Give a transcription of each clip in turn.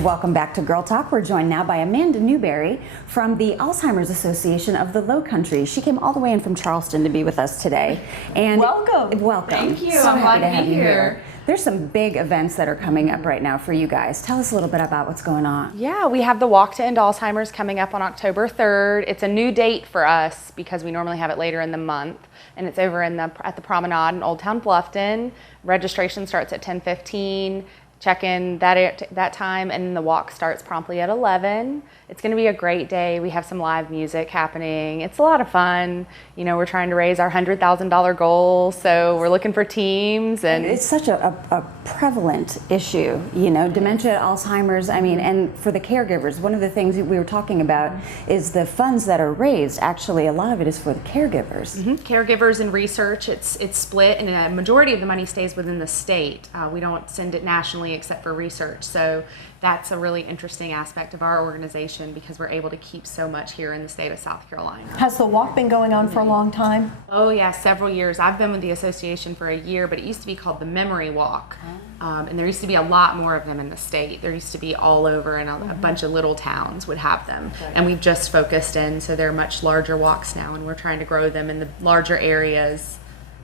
And welcome back to Girl Talk. We're joined now by Amanda Newberry from the Alzheimer's Association of the Lowcountry. She came all the way in from Charleston to be with us today. And welcome. Thank you. So I'm happy glad to have be you here. There's some big events that are coming up right now for you guys. Tell us a little bit about what's going on. Yeah, we have the Walk to End Alzheimer's coming up on October 3rd. It's a new date for us because we normally have it later in the month, and it's over at the Promenade in Old Town Bluffton. Registration starts at 10:15. Check in that time, and the walk starts promptly at 11. It's going to be a great day. We have some live music happening. It's a lot of fun. You know, we're trying to raise our $100,000 goal, so we're looking for teams. And it's such a prevalent issue, you know, dementia, Alzheimer's. I mean, and for the caregivers, one of the things we were talking about is the funds that are raised. Actually, a lot of it is for the caregivers. Mm-hmm. Caregivers and research. It's split, and a majority of the money stays within the state. We don't send it nationally except for research. So that's a really interesting aspect of our organization because we're able to keep so much here in the state of South Carolina. Has the walk been going on for a long time? Oh yeah, several years. I've been with the association for a year, but it used to be called the Memory Walk. And there used to be a lot more of them in the state. There used to be all over, and a bunch of little towns would have them. And we've just focused in, so they're much larger walks now, and we're trying to grow them in the larger areas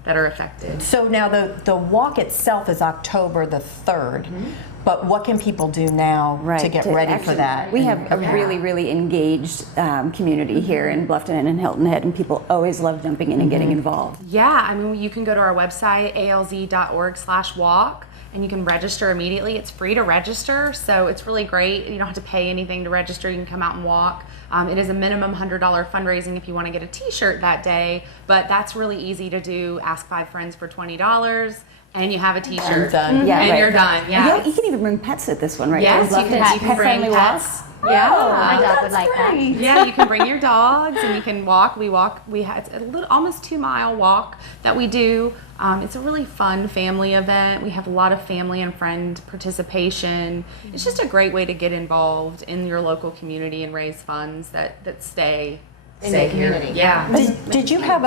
that are affected. So now the walk itself is October the 3rd, but what can people do now to get ready for that? We have a really engaged community here in Bluffton and in Hilton Head, and people always love jumping in and getting involved. Yeah, I mean, you can go to our website, alz.org/walk, and you can register immediately. It's free to register, so it's really great. You don't have to pay anything to register. You can come out and walk. It is a minimum $100 fundraising if you want to get a t-shirt that day, but that's really easy to do. Ask 5 friends for $20 and you have a t-shirt. Done. Yeah, and you're done. Yeah. You can even bring pets at this one, right? Yes, you can bring pets. Yeah, my dog would like that. Yeah, you can bring your dogs and you can walk. We had a almost 2-mile walk that we do. It's a really fun family event. We have a lot of family and friend participation. It's just a great way to get involved in your local community and raise funds that stay in the community. Yeah. Did you have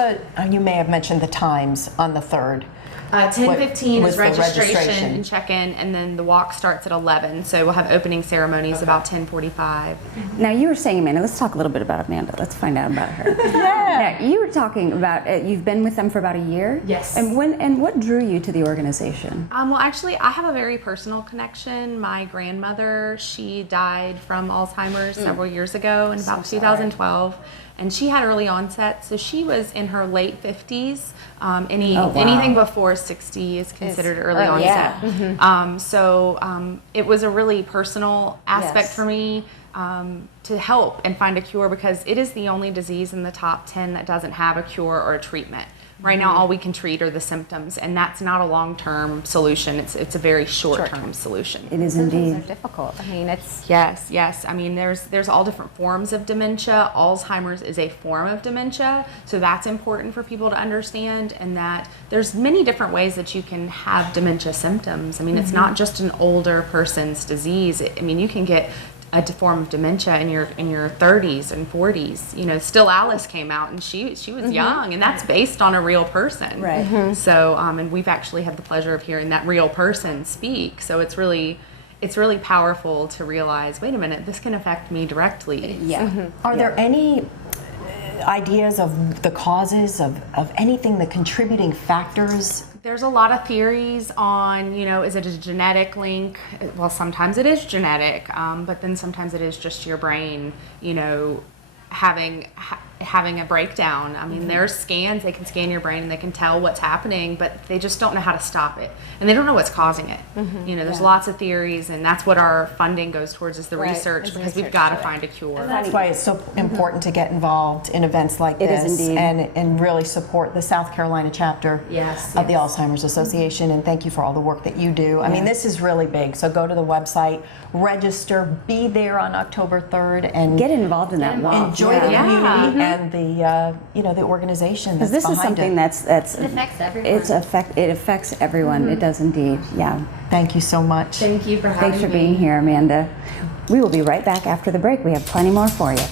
you may have mentioned the times on the 3rd. 10:15 was is the registration and check-in, and then the walk starts at 11. So we'll have opening ceremonies about 10:45. Now you were saying, Amanda, let's talk a little bit about Amanda. Let's find out about her. Yeah. Now, you were talking about you've been with them for about a year. Yes. And what drew you to the organization? Well, actually, I have a very personal connection. My grandmother, she died from Alzheimer's several years ago in about 2012. And she had early onset, so she was in her late 50s. Anything before 60 is considered early onset. Yeah. It was a really personal aspect for me to help and find a cure, because it is the only disease in the top 10 that doesn't have a cure or a treatment. Right now, all we can treat are the symptoms, and that's not a long-term solution. It's a very short-term solution. It is indeed. They're difficult. I mean, it's Yes. I mean, there's all different forms of dementia. Alzheimer's is a form of dementia, so that's important for people to understand, and that there's many different ways that you can have dementia symptoms. I mean, it's not just an older person's disease. I mean, you can get a form of dementia in your 30s and 40s. You know, Still Alice came out, and she was young, and that's based on a real person. Right. So, and we've actually had the pleasure of hearing that real person speak. So it's really powerful to realize, wait a minute, this can affect me directly. Yeah. Are there any ideas of the causes of anything, the contributing factors? There's a lot of theories on, is it a genetic link? Well, sometimes it is genetic, but then sometimes it is just your brain, having a breakdown. I mean, there's scans, they can scan your brain and they can tell what's happening, but they just don't know how to stop it. And they don't know what's causing it. There's lots of theories, and that's what our funding goes towards, is the research, because we've got to find a cure. And that's why it's so important to get involved in events like this. It is indeed. And really support the South Carolina chapter of the Alzheimer's Association. And thank you for all the work that you do. I mean, this is really big. So go to the website, register, be there on October 3rd, and Get involved in that walk. enjoy the community and the organization that's Because this is behind something it. that's it affects everyone. It affects everyone. It does indeed. Yeah. Thank you so much. Thank you for having me. Thanks for being here, Amanda. We will be right back after the break. We have plenty more for you.